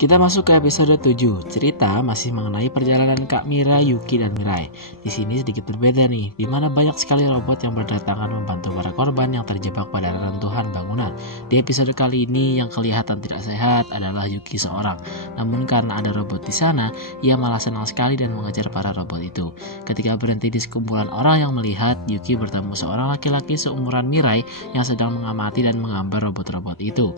Kita masuk ke episode 7. Cerita masih mengenai perjalanan Kak Mira, Yuki, dan Mirai. Di sini sedikit berbeda nih, di mana banyak sekali robot yang berdatangan membantu para korban yang terjebak pada reruntuhan bangunan. Di episode kali ini yang kelihatan tidak sehat adalah Yuki seorang. Namun karena ada robot di sana, ia malah senang sekali dan mengejar para robot itu. Ketika berhenti di sekumpulan orang yang melihat, Yuki bertemu seorang laki-laki seumuran Mirai yang sedang mengamati dan menggambar robot-robot itu.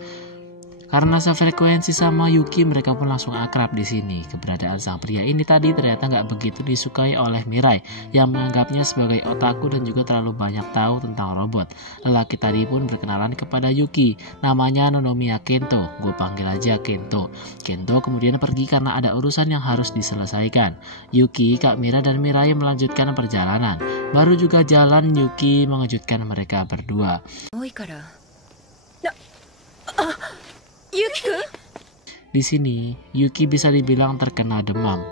Karena sefrekuensi sama Yuki, mereka pun langsung akrab di sini. Keberadaan sang pria ini tadi ternyata nggak begitu disukai oleh Mirai, yang menganggapnya sebagai otaku dan juga terlalu banyak tahu tentang robot. Lelaki tadi pun berkenalan kepada Yuki, namanya Nonomiya Kento. Gue panggil aja Kento. Kento kemudian pergi karena ada urusan yang harus diselesaikan. Yuki, Kak Mira, dan Mirai melanjutkan perjalanan. Baru juga jalan, Yuki mengejutkan mereka berdua. Di sini, Yuki bisa dibilang terkena demam.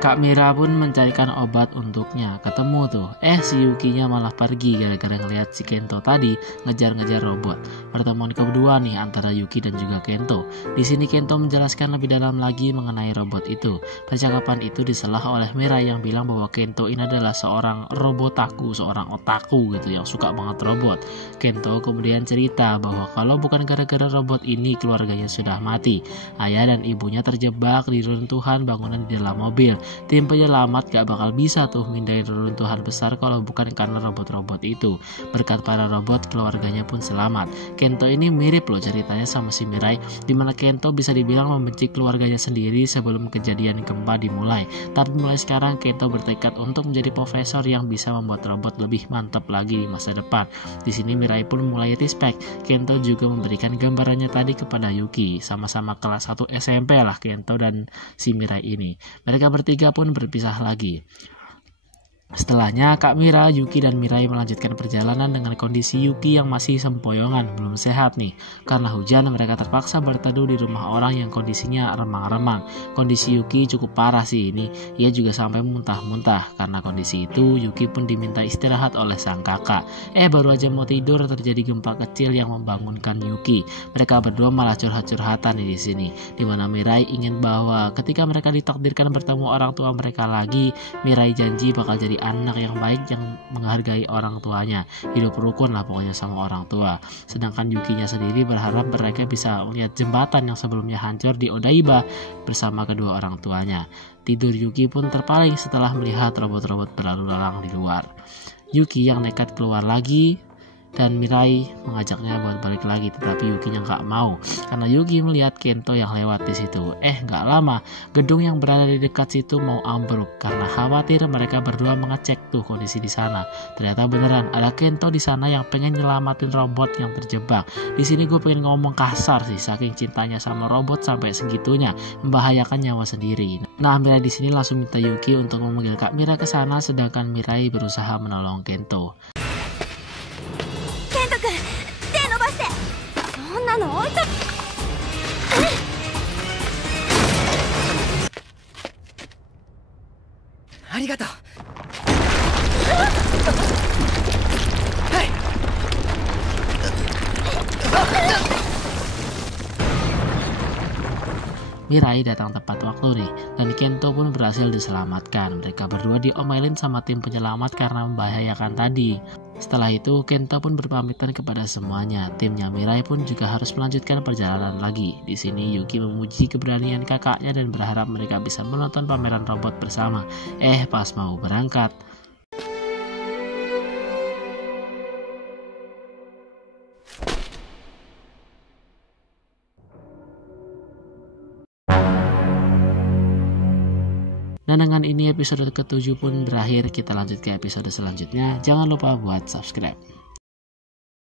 Kak Mira pun mencarikan obat untuknya. Ketemu tuh, si Yukinya malah pergi gara-gara ngeliat si Kento tadi ngejar-ngejar robot. Pertemuan kedua nih antara Yuki dan juga Kento. Di sini Kento menjelaskan lebih dalam lagi mengenai robot itu. Percakapan itu diselah oleh Mira yang bilang bahwa Kento ini adalah seorang robotaku, seorang otaku gitu yang suka banget robot. Kento kemudian cerita bahwa kalau bukan gara-gara robot ini keluarganya sudah mati. Ayah dan ibunya terjebak di runtuhan bangunan di dalam mobil. Tim penyelamat gak bakal bisa tuh mindahin reruntuhan besar kalau bukan karena robot-robot itu. Berkat para robot, keluarganya pun selamat. Kento ini mirip loh ceritanya sama si Mirai, dimana Kento bisa dibilang membenci keluarganya sendiri sebelum kejadian gempa dimulai. Tapi mulai sekarang Kento bertekad untuk menjadi profesor yang bisa membuat robot lebih mantap lagi di masa depan. Di sini Mirai pun mulai respect. Kento juga memberikan gambarannya tadi kepada Yuki. Sama-sama kelas 1 SMP lah Kento dan si Mirai ini. Mereka bertiga pun berpisah lagi. Setelahnya, Kak Mira, Yuki, dan Mirai melanjutkan perjalanan dengan kondisi Yuki yang masih sempoyongan, belum sehat nih. Karena hujan, mereka terpaksa berteduh di rumah orang yang kondisinya remang-remang. Kondisi Yuki cukup parah sih ini. Ia juga sampai muntah-muntah. Karena kondisi itu, Yuki pun diminta istirahat oleh sang kakak. Baru aja mau tidur, terjadi gempa kecil yang membangunkan Yuki. Mereka berdua malah curhat-curhatan di sini. Dimana Mirai ingin bahwa ketika mereka ditakdirkan bertemu orang tua mereka lagi, Mirai janji bakal jadi anak yang baik yang menghargai orang tuanya, hidup rukun lah pokoknya sama orang tua. Sedangkan Yukinya sendiri berharap mereka bisa melihat jembatan yang sebelumnya hancur di Odaiba bersama kedua orang tuanya. Tidur Yuki pun terpaling setelah melihat robot-robot berlalu lalang di luar. Yuki yang nekat keluar lagi dan Mirai mengajaknya buat balik lagi, tetapi Yukinya nggak mau karena Yuki melihat Kento yang lewat di situ. Nggak lama, gedung yang berada di dekat situ mau ambruk karena khawatir mereka berdua mengecek tuh kondisi di sana. Ternyata beneran ada Kento di sana yang pengen nyelamatin robot yang terjebak. Di sini gue pengen ngomong kasar sih, saking cintanya sama robot sampai segitunya membahayakan nyawa sendiri. Nah, Mirai di sini langsung minta Yuki untuk memanggil Kak Mira ke sana, sedangkan Mirai berusaha menolong Kento. Arigatou. Mirai datang tepat waktu nih, dan Kento pun berhasil diselamatkan. Mereka berdua diomelin sama tim penyelamat karena membahayakan tadi. Setelah itu, Kento pun berpamitan kepada semuanya. Timnya Mirai pun juga harus melanjutkan perjalanan lagi. Di sini Yuki memuji keberanian kakaknya dan berharap mereka bisa menonton pameran robot bersama. Pas mau berangkat, nah, dengan ini episode ke-7 pun berakhir. Kita lanjut ke episode selanjutnya. Jangan lupa buat subscribe.